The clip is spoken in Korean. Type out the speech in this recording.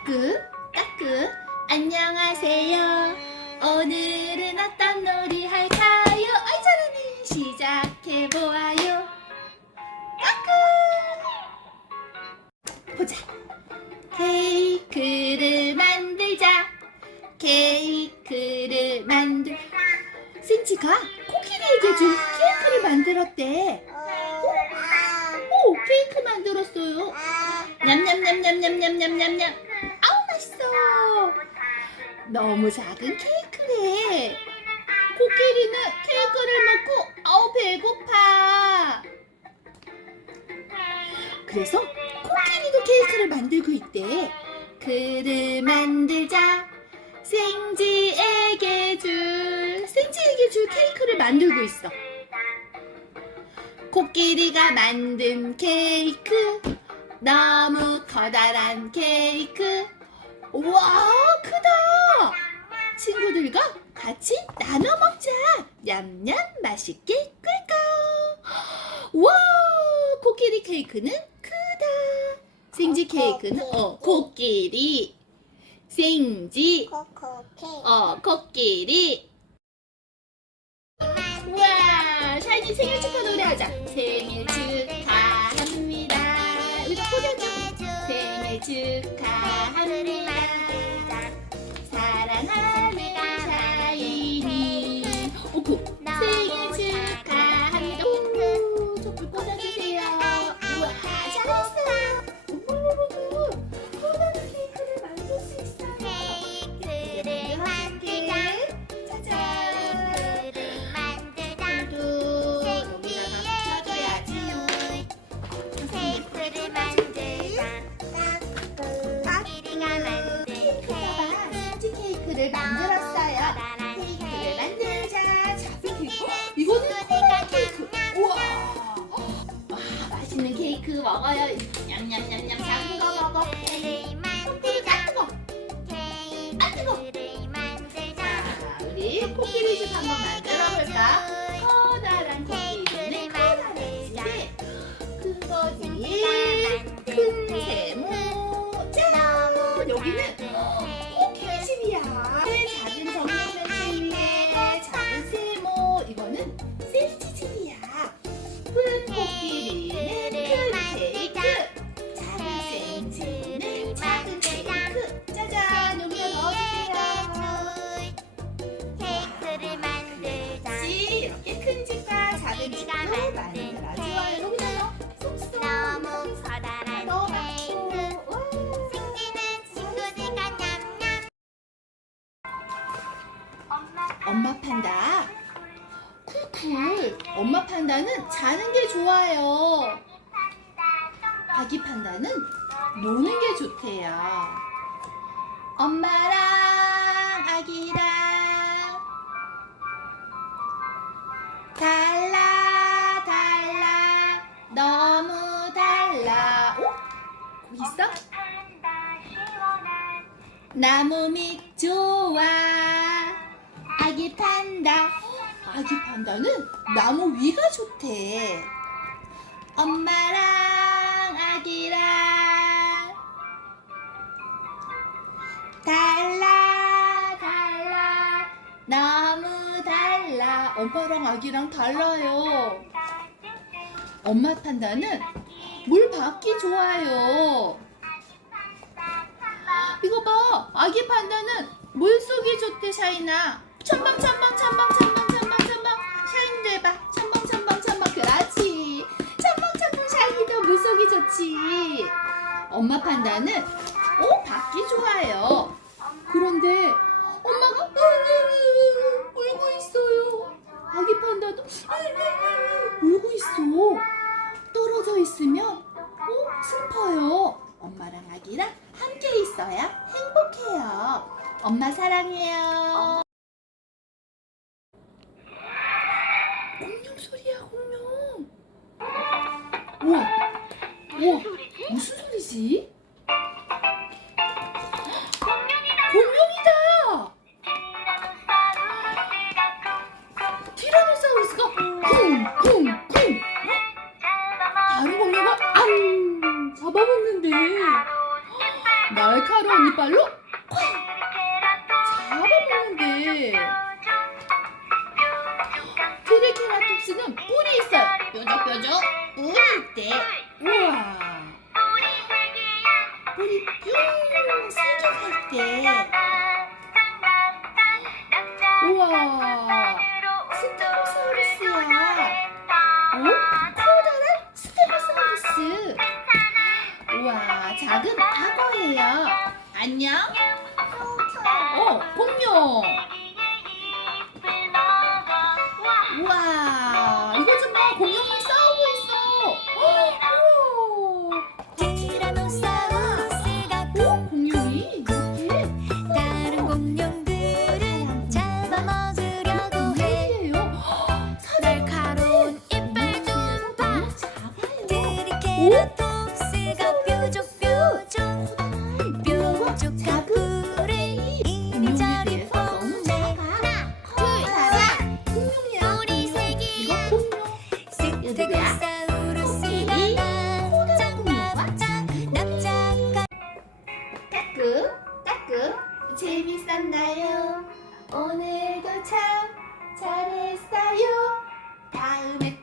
까끄 까끄 안녕하세요. 오늘은 어떤 놀이 할까요? 어이 잘하네 시작해보아요. 까끄 보자. 케이크를 만들자. 케이크를 만들. 센치가 코끼리에게 준 케이크를 만들었대. 오 케이크 만들었어요. 맛 있어. 너무 작은 케이크래 코끼리는 케이크를 먹고 아우 배고파. 그래서 코끼리도 케이크를 만들고 있대. 그를 만들자. 생지에게 줄 생지에게 줄 케이크를 만들고 있어. 코끼리가 만든 케이크 너무 커다란 케이크 우와 크다. 친구들과 같이 나눠 먹자. 냠냠 맛있게 꿀꺽. 우와 코끼리 케이크는 크다. 생지 케이크는 어 코끼리. 생지. 어 코끼리. 우와 샤이니 생일 축하 노래하자. 생일 축하합니다. 우리가 포즈하자 생일 축하합니다 만들었어요. 케이크를 만들자. 작은 케이크 어, 이거는 코다 케이크. 우와. 와 맛있는 케이크 먹어요. 냠냠냠냠 엄마 판다. 쿨쿨 엄마 판다는 자는 게 좋아요. 아기 판다는 노는 게 좋대요. 엄마랑 아기랑 달라 달라 너무 달라. 오? 거기 있어? 나무 밑 좋아 아기 판다. 아기 판다는 나무 위가 좋대. 엄마랑 아기랑 달라 달라 너무 달라. 엄마랑 아기랑 달라요. 엄마 판다는 물 받기 좋아요. 이거 봐. 아기 판다는 물속이 좋대 샤이나 첨벙 첨벙 첨벙 첨벙 첨벙 첨벙 샤이니도 해봐. 첨벙 첨벙 첨벙 그렇지. 첨벙 첨벙 샤이니도 물속이 좋지. 엄마 판다는 오 받기 좋아요. 그런데 엄마가 으으으으 울고 있어요. 아기 판다도 으으으으 울고 있어. 떨어져 있으면 어 슬퍼요. 엄마랑 아기랑 함께 있어야 행복해요. 엄마 사랑해요. 공룡 소리야, 공룡. 우와, 우와, 무슨 소리지? 공룡이다. 티라노사우루스가 쿵쿵쿵. 다른 공룡가 안 잡아먹는데. 날카로운 이빨로 콱 잡아먹는데 트리케라톱스는 뿔이 있어요. 뾰족뾰족 뿔 이 있대. 우와. 뿔이 뿅 세개가 있대. 우와. 스테고사우루스야. 오? 커다란 스테고사우루스. 우와, 작은 악어예요. 안녕. 어, 공룡. 트리케라톱스가 뾰족뾰족 뾰족 작은 이리저리 폼내 하나 둘셋. 우리 공룡. 스테고사우루스가 납작납작 납작한 까끄 까끄 재밌었나요? 오늘도 참 잘했어요. 다음에